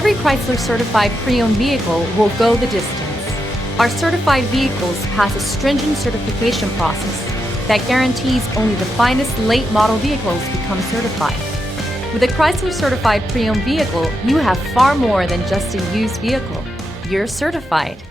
Every Chrysler certified pre-owned vehicle will go the distance. Our certified vehicles pass a stringent certification process that guarantees only the finest late model vehicles become certified. With a Chrysler certified pre-owned vehicle, you have far more than just a used vehicle. You're certified.